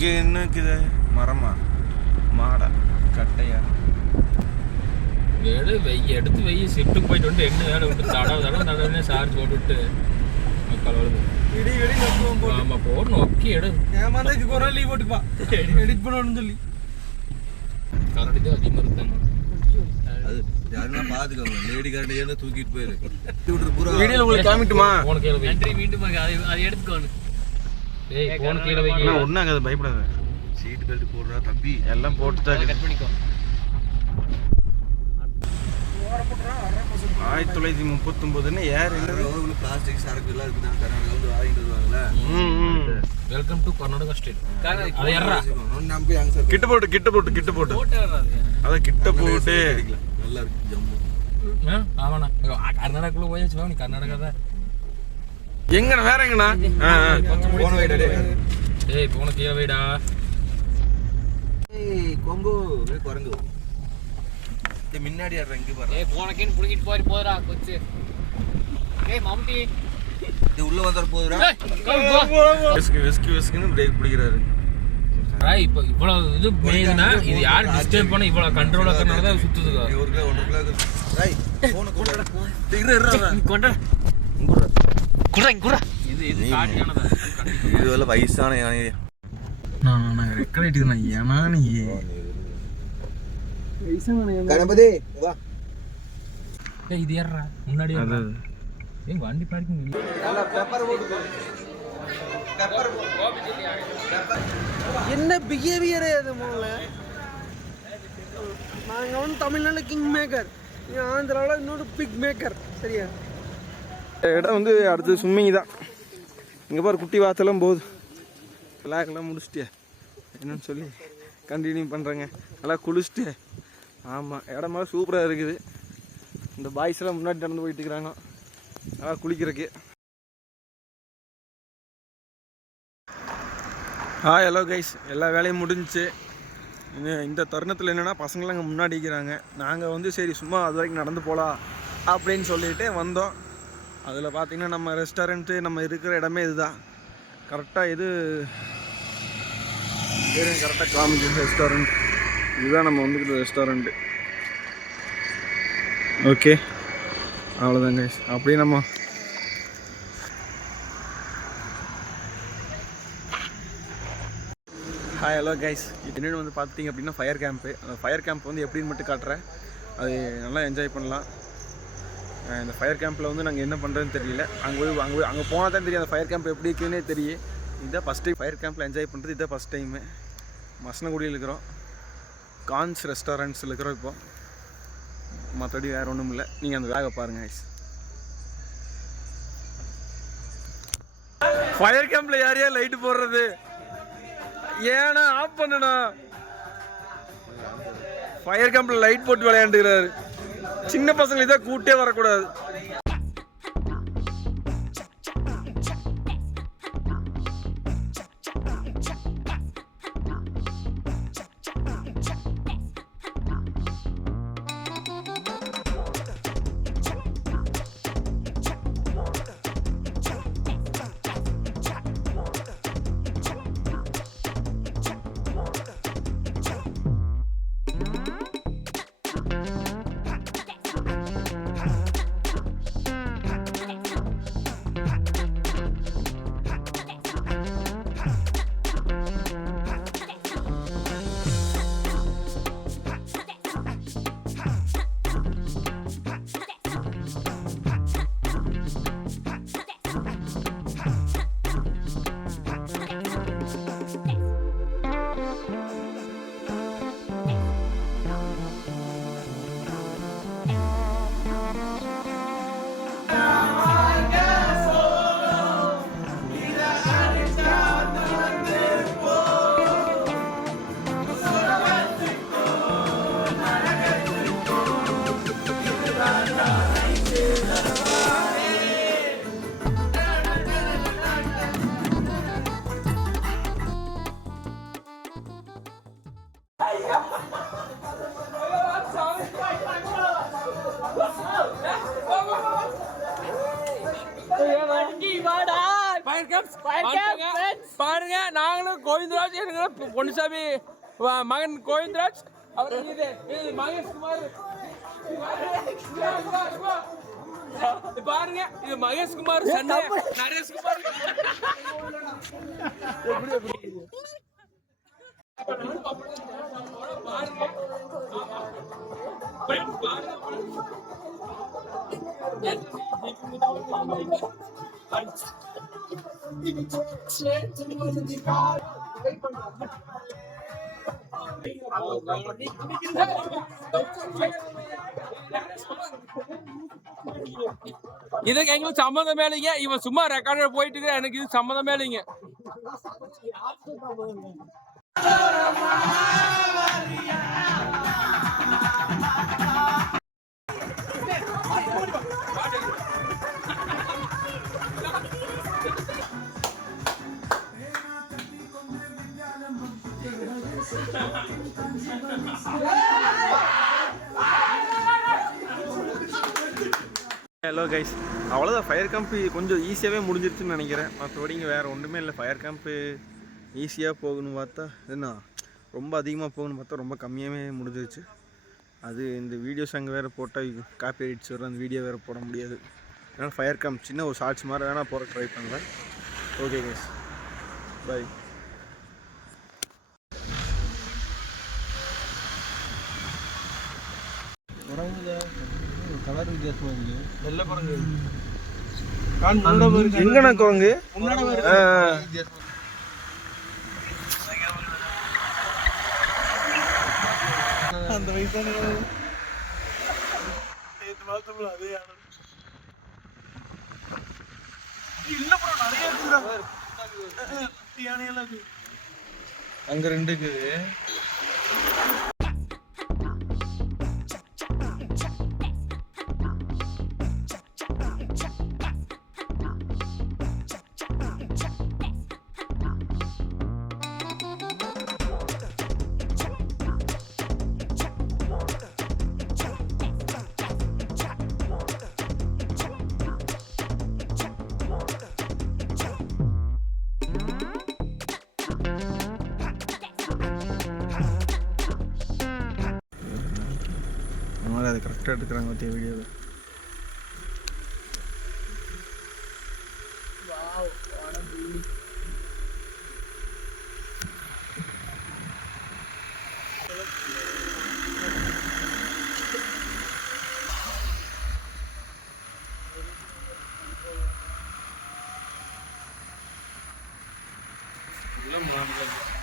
இங்கே என்ன இருக்குது? மரமா மாடா கட்டையா? எடுத்து வெய்ய ஷிஃப்ட்டுக்கு போயிட்டு வந்து என்ன வேலை விட்டு தடவை சார்ஜ் போட்டுவிட்டு மக்கள் வருது. ஆமாம் போடணும். ஓகே எடு. ஏமாந்தா இதுக்கு ஒரு நாள் லீவ் போட்டுப்பா எடிட் பண்ணணும்னு சொல்லி. கரடி தான் அதிகமாக இருந்தாங்க. அது யாருன்னா பார்த்துக்கோங்க. லேடி கரடியான தூக்கிட்டு போயிரு. வீடியோல உங்களுக்கு காமிட்டுமா? போன கீழே வை. நன்றி மீண்டும் அதை எடுத்துக்கோங்க. ஏய் போன கீழே வை. ஒன்றாகாது, பயப்படாத. சீட் பெல்ட் போடுறா தம்பி. எல்லாம் போட்டு தான் கட் பண்ணிக்கோ. 1939 ஏர் பிளாஸ்டிக் சரக்கு எல்லாம் இருக்குதான். கர்நாடகாவில் வாங்கிட்டு வருவாங்கல்ல. Welcome to Karnataka state. அது யாரா கிட்ட போட்டு அதான் கிட்ட போட்டு நல்லா இருக்கு ஜம்மு. ஆமாண்ணா கர்நாடகாக்குள்ள போயாச்சு. நீ கர்நாடகா தான் எங்கண்ணா? வேற எங்கண்ணா? போன வைடா. ஏய் போன கீழே வைடா. ஏய் கொம்பு குரங்கு முன்னாடி ஆடுற இங்க பாரு. ஏய் போனக்கேன்னு புடிக்கிட்டு போறா கொச்சு. ஏய் மம்டி இது உள்ள வந்தற போதுடா. வெஸ்கின்னு பிரேக் பிடிக்கிறாரு. இப்போ இவ்வளவு இது மேய்துனா இது யார் டிஸ்டர்ப் பண்ண இவ்வளவு கண்ட்ரோலா இருக்கறனால தான் சுத்துதுங்க. ஒரு கிலோ 1 கிலோ. ரை போன கொண்டடா. கொண்டடா. குறா இது காட்டியானதா. இது வல வயசான யானை. நான் ரெக்கார்ட் எடுக்கிறேன். ஏனா நீ கணபதி வா. ஏய் இது யாரா முன்னாடி வர? ஏய் வண்டி பார்க்கிங் இல்ல. நல்லா பெப்பர் போடு. என்ன பிஹேவியர் அது மோல? நாங்க வந்து தமிழ்நாட்டுல கிங் மேக்கர், ஆந்திராவில் இன்னொரு பிக் மேக்கர். சரியா? இடம் வந்து அடுத்து ஸ்விம்மிங் தான். இங்கே பாரு குட்டி வாத்தெல்லாம் போகுது. பிளாக்லாம் முடிச்சுட்டியா என்னன்னு சொல்லி கண்டினியூ பண்ணுறேங்க. நல்லா குளிச்சுட்டு. ஆமாம் இடமெல்லாம் சூப்பராக இருக்குது. இந்த பாய்ஸ் எல்லாம் முன்னாடி நடந்து போயிட்டு இருக்கிறாங்க நல்லா குளிக்கிறதுக்கு. ஹலோ கைஸ், எல்லா வேலையும் முடிஞ்சிச்சு. இந்த தருணத்தில் என்னென்னா பசங்களாம் அங்கே முன்னாடி இருக்கிறாங்க. நாங்கள் வந்து சரி சும்மா அது வரைக்கும் நடந்து போகலாம் அப்படின்னு சொல்லிட்டு வந்தோம். அதில் பார்த்திங்கன்னா நம்ம ரெஸ்டாரண்ட்டு நம்ம இருக்கிற இடமே இதுதான். கரெக்டாக இது கரெக்டாக காமிச்சு ரெஸ்டாரண்ட் இதுதான் நம்ம வந்துக்கிற ரெஸ்டாரண்ட்டு. ஓகே அவ்வளோதான் கைஸ். அப்படியே நம்ம ஹலோ கைஸ், இன்னொன்று வந்து பார்த்திங்க அப்படின்னா ஃபயர் கேம்ப்பு. அந்த ஃபயர் கேம்ப் வந்து எப்படின்னு மட்டும் காட்டுறேன். அது நல்லா என்ஜாய் பண்ணலாம். இந்த ஃபயர் கேம்பில் வந்து நாங்கள் என்ன பண்ணுறதுன்னு தெரியல. அங்கே போனால் தான் தெரியும் அந்த ஃபயர் கேம்ப் எப்படி இருக்குன்னே தெரியும். இதுதான் ஃபஸ்ட் டைம் ஃபயர் கேம்பில் என்ஜாய் பண்ணுறது. இதுதான் ஃபஸ்ட் டைமு. மசனகுடியில் இருக்கிறோம். கான்ஸ் ரெஸ்டாரண்ட்ஸில் இருக்கிறோம். இப்போ மற்றபடி வேறு ஒன்றும் இல்லை. நீங்கள் அந்த வேலை பாருங்கள் கைஸ். ஃபயர் கேம்பில் யாரையா லைட்டு போடுறது? ஏன்னா ஆஃப் பண்ணுண்ணா. ஃபயர் கேம்பில் லைட் போட்டு விளையாண்டுக்கிறாரு. சின்ன பசங்களை தான் கூட்டே வரக்கூடாது. பாருங்க, நாங்களும் கோவிந்தராஜ் எனக்கு பொன்னுசாமி மகன் கோவிந்தராஜ் அவர் இது மகேஷ்குமார் பாருங்க இது மகேஷ்குமார் நரேஷ்குமார் இதுக்கு எங்களுக்கு சம்மந்தமே இல்லைங்க. இவன் சும்மா ரெக்கார்டர் போயிட்டு இருக்க, எனக்கு இது சம்மந்தமே இல்லைங்க. ஹலோ கைஸ், அவ்வளோதான். ஃபயர் கேம்ப் கொஞ்சம் ஈஸியாகவே முடிஞ்சிருச்சுன்னு நினைக்கிறேன். மற்றபடி இங்கே வேறு ஒன்றுமே இல்லை. ஃபயர் கேம்ப்பு ஈஸியாக போகணும்னு பார்த்தா என்ன ரொம்ப அதிகமாக போகணும்னு பார்த்தா ரொம்ப கம்மியாகவே முடிஞ்சிருச்சு. அது இந்த வீடியோஸ் அங்கே வேறு போட்டால் காப்பி ரைட்ஸ் வரும், அந்த வீடியோ வேறு போட முடியாது. அதனால் ஃபயர் கேம்ப் சின்ன ஒரு ஷார்ட்ஸ் மாதிரி வேணால் போட ட்ரை பண்ணுறேன். Okay guys, by. கலர் வித்தியாசமாக இருக்குது. நல்ல குரங்கு எங்கண்ணா குரங்கு? அந்த வயசான அதே அங்க 2 இருக்குது. அது கரெக்டாக எடுக்கிறாங்க மத்திய வீடியோவில். எல்லாம்